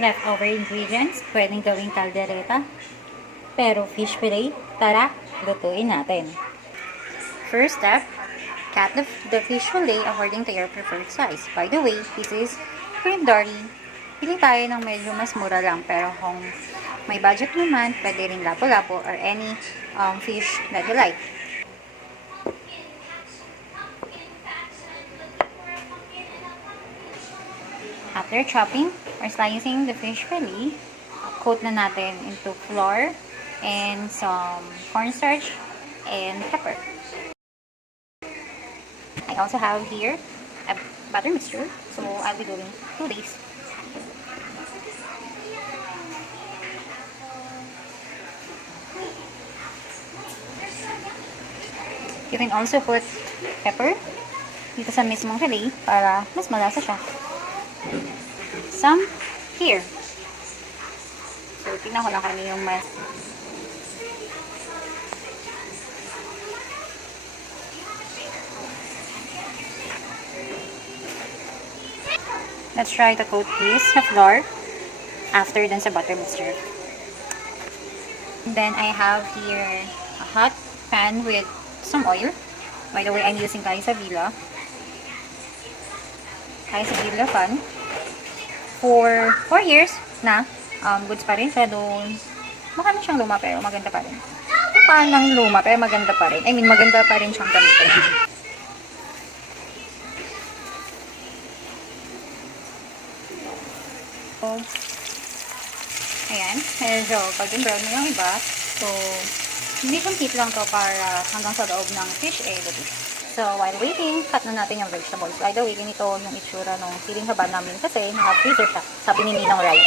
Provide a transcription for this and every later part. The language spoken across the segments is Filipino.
leftover ingredients, pwedeng gawing caldereta. Pero fish fillet, tara, lutuin natin. First step, cut the fish fillet according to your preferred size. By the way, this is cream dory. Pili tayo ng medyo mas mura lang, pero kung may budget naman, pwede rin lapu-lapu or any fish that you like. After chopping or slicing the fish fillet, coat na natin into flour and some cornstarch and pepper. I also have here a butter mixture, so I'll be doing 2 days. You can also put pepper dito sa mismong fillet para mas malasa siya. Some here. So, tingnan ko lang kami yung mas. Let's try to coat this sa flour after dun sa butter mixture. And then I have here a hot pan with some oil. By the way, I'm using Kai Savila. Kai Savila pan. For 4 years na, goods pa rin siya doon. Mukha na siyang luma pero maganda pa rin. Mukha ng luma pero maganda pa rin. I mean, maganda pa rin siyang gamitin. So, ayan. Medyo pag-brown na yung iba. So, hindi complete lang to para hanggang sa loob ng fish luto. So, while waiting, cut na natin yung vegetables. By the way, ganito yung itsura ng siling haba namin kasi naka-freezer siya. Sabi ni Ninong Rai.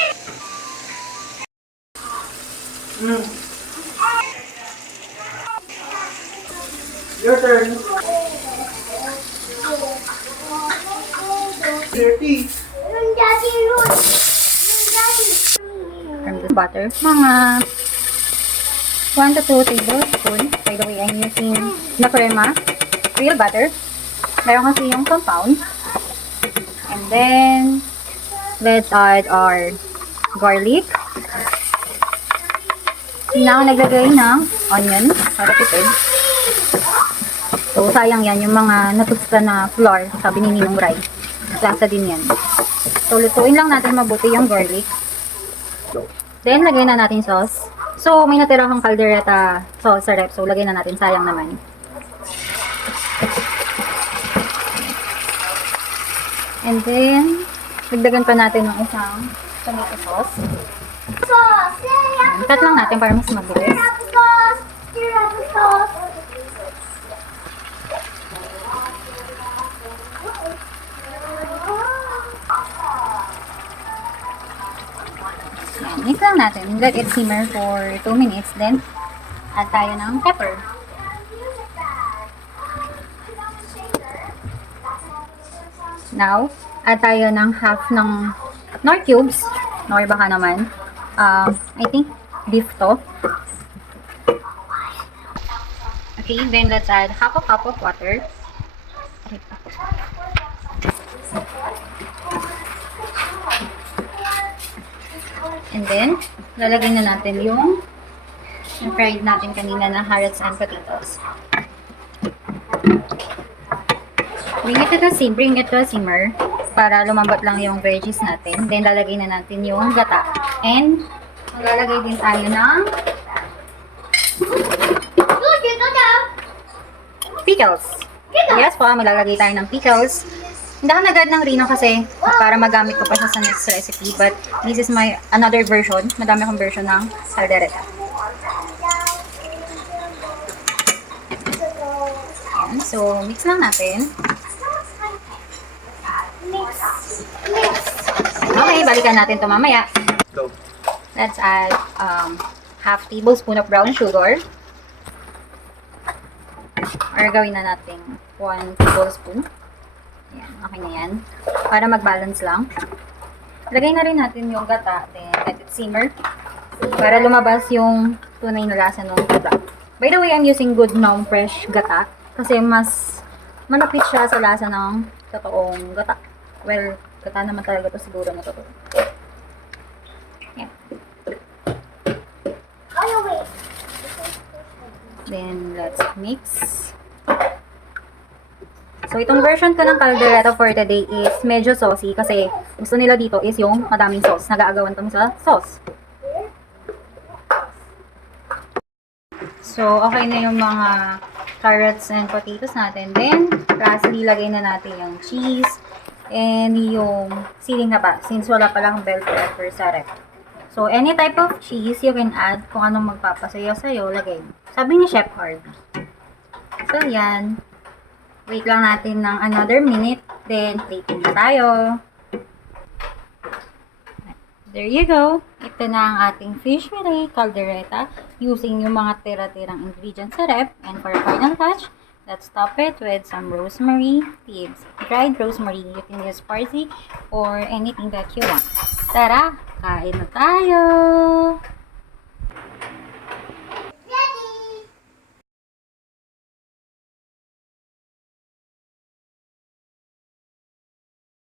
Your turn. Dirty. From this butter, mga 1 to 2 tablespoons. By the way, I'm using La Crema real butter. Meron kasi yung compound. And then, let's add our garlic. Hindi na ako naglagay ng onion para tipid. So, sayang yan. Yung mga natusta na flour, sabi ni Ninong Rai. Lasa din yan. So, lutuin lang natin mabuti yung garlic. Then, lagay na natin sauce. So, may natirahang caldereta sauce sa rep. So, lagay na natin. Sayang naman. And then, dagdagan pa natin ng isang tomato sauce. Cut lang natin para mas mabilis. Yan, mix lang natin. Let it simmer for 2 minutes. Then, add tayo ng pepper. Now, add tayo ng half ng nor cubes. Nor baka naman. I think beef to. Okay, then let's add half a cup of water. And then, lalagay na natin yung fried natin kanina na carrots and potatoes. Bring it to a simmer para lumambot lang yung veggies natin. Then, lalagay na natin yung gata. And, maglalagay din tayo ng pickles. Yes po, maglalagay tayo ng pickles. Hindi ako nag-add ng Rino kasi para magamit ko pa siya sa next recipe. But, this is my another version. Madami akong version ng caldereta. Ayan, so, mix lang natin. Okay, balikan natin ito mamaya. Let's add half tablespoon of brown sugar. Or gawin na natin 1 tablespoon. Ayan, okay na yan. Para mag-balance lang. Lagay na rin natin yung gata. Then, let it simmer. Para lumabas yung tunay na lasa ng gata. By the way, I'm using Good Mom Fresh gata. Kasi mas malapit siya sa lasa ng totoong gata. Well, gata naman talaga to siguro na totoo. Then, let's mix. So, itong version ko ng caldereta for today is medyo saucy kasi gusto nila dito is yung madaming sauce. Nag-aagawan kami sa sauce. So, okay na yung mga carrots and potatoes natin. Then, lastly, lagay na natin yung cheese and yung siling na pa since wala palang bell pepper sa rep. So, any type of cheese you can add kung anong magpapasaya sa'yo, lagay. Sabi ni Chef Harvey. So, yan. Wait lang natin ng another minute. Then, plating na tayo. There you go. Ito na ang ating fish fillet caldereta using yung mga tira-tirang ingredients sa rep. And for a final touch, let's top it with some rosemary leaves. Dried rosemary. You can use parsley or anything that you want. Tara, kain na tayo!